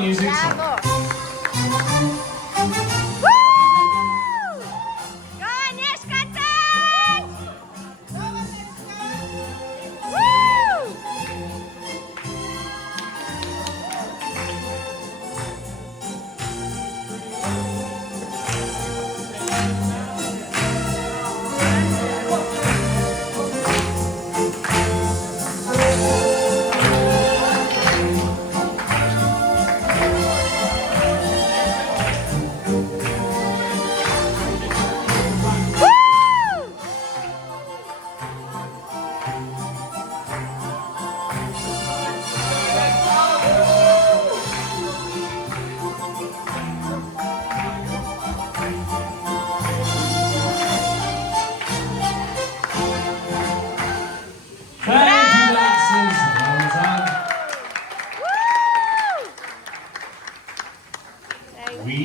music. Brawo! Go, Aneszka, tańcz! Woo! Thank you, dancers. Well done. Woo! We